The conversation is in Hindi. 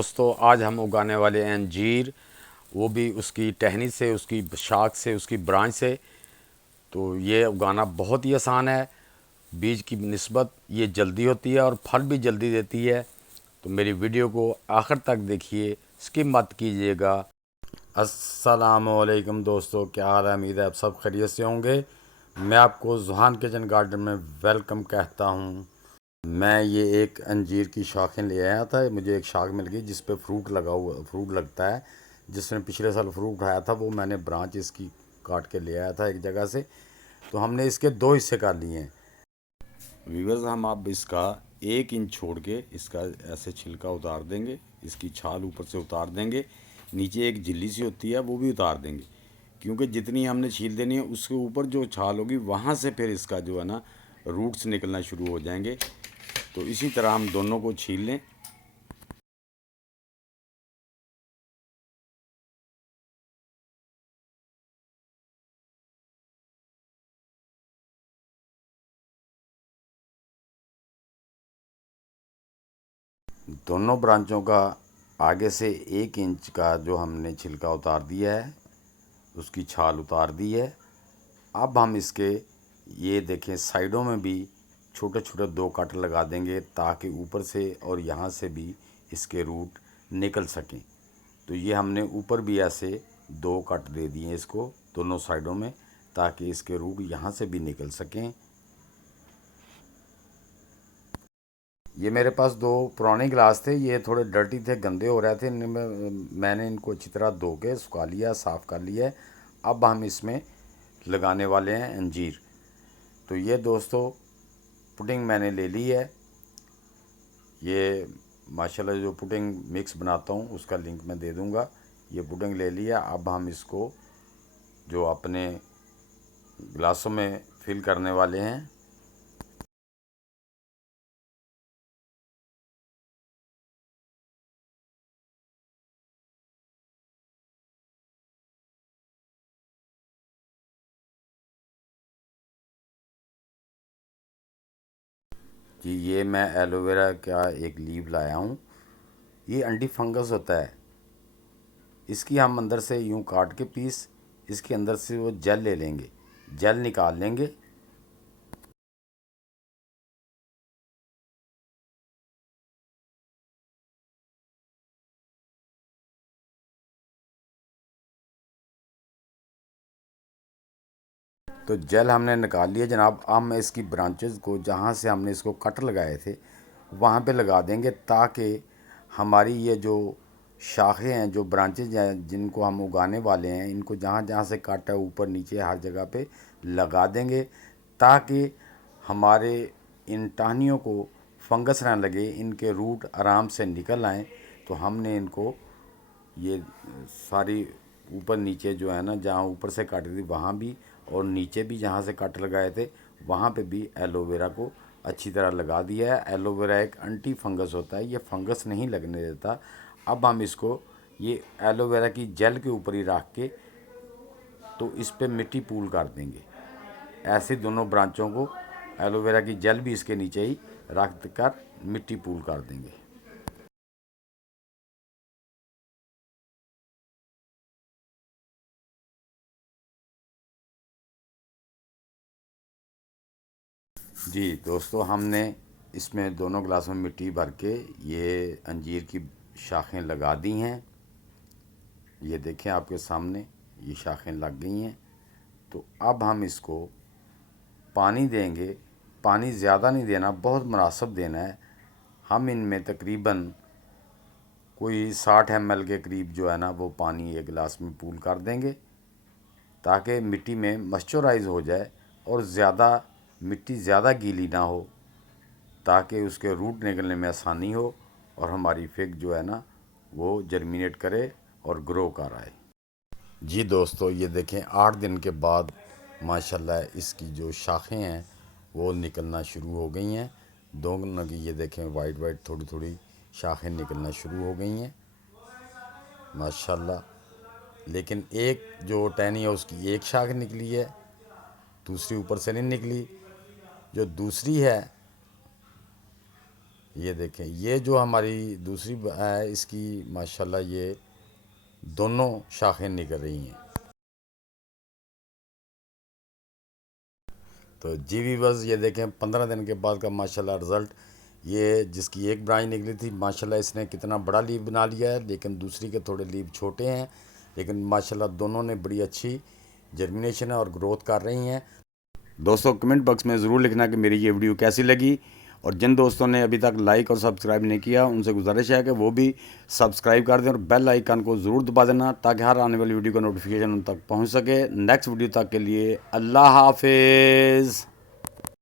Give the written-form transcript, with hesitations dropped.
दोस्तों, आज हम उगाने वाले हैं अंजीर, वो भी उसकी टहनी से, उसकी शाख से, उसकी ब्रांच से। तो ये उगाना बहुत ही आसान है। बीज की निस्बत ये जल्दी होती है और फल भी जल्दी देती है। तो मेरी वीडियो को आखिर तक देखिए, स्किप मत कीजिएगा। अस्सलामुअलैकुम दोस्तों, क्या हाल है? उम्मीद है आप सब खैरियत से होंगे। मैं आपको ज़ुहान किचन गार्डन में वेलकम कहता हूँ। मैं ये एक अंजीर की शाखें ले आया था। मुझे एक शाख मिल गई जिस पे फ्रूट लगता है। जिसने पिछले साल फ्रूट उठाया था, वो मैंने ब्रांच इसकी काट के ले आया था एक जगह से। तो हमने इसके दो हिस्से कर लिए हैं। व्यूअर्स, हम अब इसका 1 इंच छोड़ के इसका ऐसे छिलका उतार देंगे, इसकी छाल ऊपर से उतार देंगे, नीचे एक झिल्ली सी होती है वो भी उतार देंगे, क्योंकि जितनी हमने छील देनी है उसके ऊपर जो छाल होगी वहाँ से फिर इसका जो है ना रूट्स निकलना शुरू हो जाएंगे। तो इसी तरह हम दोनों को छील लें। दोनों ब्रांचों का आगे से 1 इंच का जो हमने छिलका उतार दिया है, उसकी छाल उतार दी है। अब हम इसके ये देखें साइडों में भी छोटे छोटे 2 कट लगा देंगे, ताकि ऊपर से और यहाँ से भी इसके रूट निकल सकें। तो ये हमने ऊपर भी ऐसे 2 कट दे दिए इसको दोनों साइडों में, ताकि इसके रूट यहाँ से भी निकल सकें। ये मेरे पास 2 पुराने गिलास थे, ये थोड़े डर्टी थे, गंदे हो रहे थे। मैंने इनको अच्छी तरह धो के सुखा लिया, साफ़ कर लिया है। अब हम इसमें लगाने वाले हैं अंजीर। तो ये दोस्तों पुडिंग मैंने ले ली है। ये माशाल्लाह जो पुडिंग मिक्स बनाता हूँ उसका लिंक मैं दे दूँगा। ये पुडिंग ले लिया। अब हम इसको जो अपने गिलासों में फिल करने वाले हैं। जी, ये मैं एलोवेरा का एक लीव लाया हूँ। ये एंटी फंगस होता है। इसकी हम अंदर से यूं काट के पीस, इसके अंदर से वो जेल ले लेंगे, जेल निकाल लेंगे। तो जेल हमने निकाल लिया जनाब। अब मैं इसकी ब्रांचेस को जहाँ से हमने इसको कट लगाए थे वहाँ पे लगा देंगे, ताकि हमारी ये जो शाखें हैं, जो ब्रांचेज हैं जिनको हम उगाने वाले हैं, इनको जहाँ जहाँ से कट है ऊपर नीचे हर जगह पे लगा देंगे, ताकि हमारे इन टहनियों को फंगस ना लगे, इनके रूट आराम से निकल आएँ। तो हमने इनको ये सारी ऊपर नीचे जो है ना, जहाँ ऊपर से काटी थी वहाँ भी, और नीचे भी जहाँ से कट लगाए थे वहाँ पे भी एलोवेरा को अच्छी तरह लगा दिया है। एलोवेरा एक एंटी फंगस होता है, ये फंगस नहीं लगने देता। अब हम इसको ये एलोवेरा की जेल के ऊपर ही रख के तो इस पे मिट्टी पूल कर देंगे। ऐसे दोनों ब्रांचों को एलोवेरा की जेल भी इसके नीचे ही रख कर मिट्टी पूल कर देंगे। जी दोस्तों, हमने इसमें दोनों गिलासों में मिट्टी भर के ये अंजीर की शाखें लगा दी हैं। ये देखें आपके सामने ये शाखें लग गई हैं। तो अब हम इसको पानी देंगे। पानी ज़्यादा नहीं देना, बहुत मुनासिब देना है। हम इनमें तकरीबन कोई 60 ml के करीब जो है ना वो पानी एक गिलास में पूल कर देंगे, ताकि मिट्टी में मॉइस्चराइज हो जाए और मिट्टी ज़्यादा गीली ना हो, ताकि उसके रूट निकलने में आसानी हो और हमारी फिग जो है ना वो जर्मिनेट करे और ग्रो कर आए। जी दोस्तों, ये देखें 8 दिन के बाद माशाल्लाह इसकी जो शाखें हैं वो निकलना शुरू हो गई हैं। दोनों की ये देखें वाइट वाइट थोड़ी थोड़ी शाखें निकलना शुरू हो गई हैं माशाल्लाह। लेकिन एक जो टहनी है उसकी एक शाख निकली है, दूसरी ऊपर से नहीं निकली। जो दूसरी है ये देखें, ये जो हमारी दूसरी है इसकी माशाल्लाह ये दोनों शाखें निकल रही हैं। तो जी भी बस ये देखें 15 दिन के बाद का माशाल्लाह रिज़ल्ट। ये जिसकी एक ब्रांच निकली थी माशाल्लाह इसने कितना बड़ा लीव बना लिया है, लेकिन दूसरी के थोड़े लीव छोटे हैं, लेकिन माशाल्लाह दोनों ने बड़ी अच्छी जर्मिनेशन है और ग्रोथ कर रही हैं। दोस्तों कमेंट बॉक्स में ज़रूर लिखना कि मेरी ये वीडियो कैसी लगी, और जिन दोस्तों ने अभी तक लाइक और सब्सक्राइब नहीं किया उनसे गुजारिश है कि वो भी सब्सक्राइब कर दें और बेल आइकन को ज़रूर दबा देना, ताकि हर आने वाली वीडियो का नोटिफिकेशन उन तक पहुंच सके। नेक्स्ट वीडियो तक के लिए अल्लाह हाफिज़।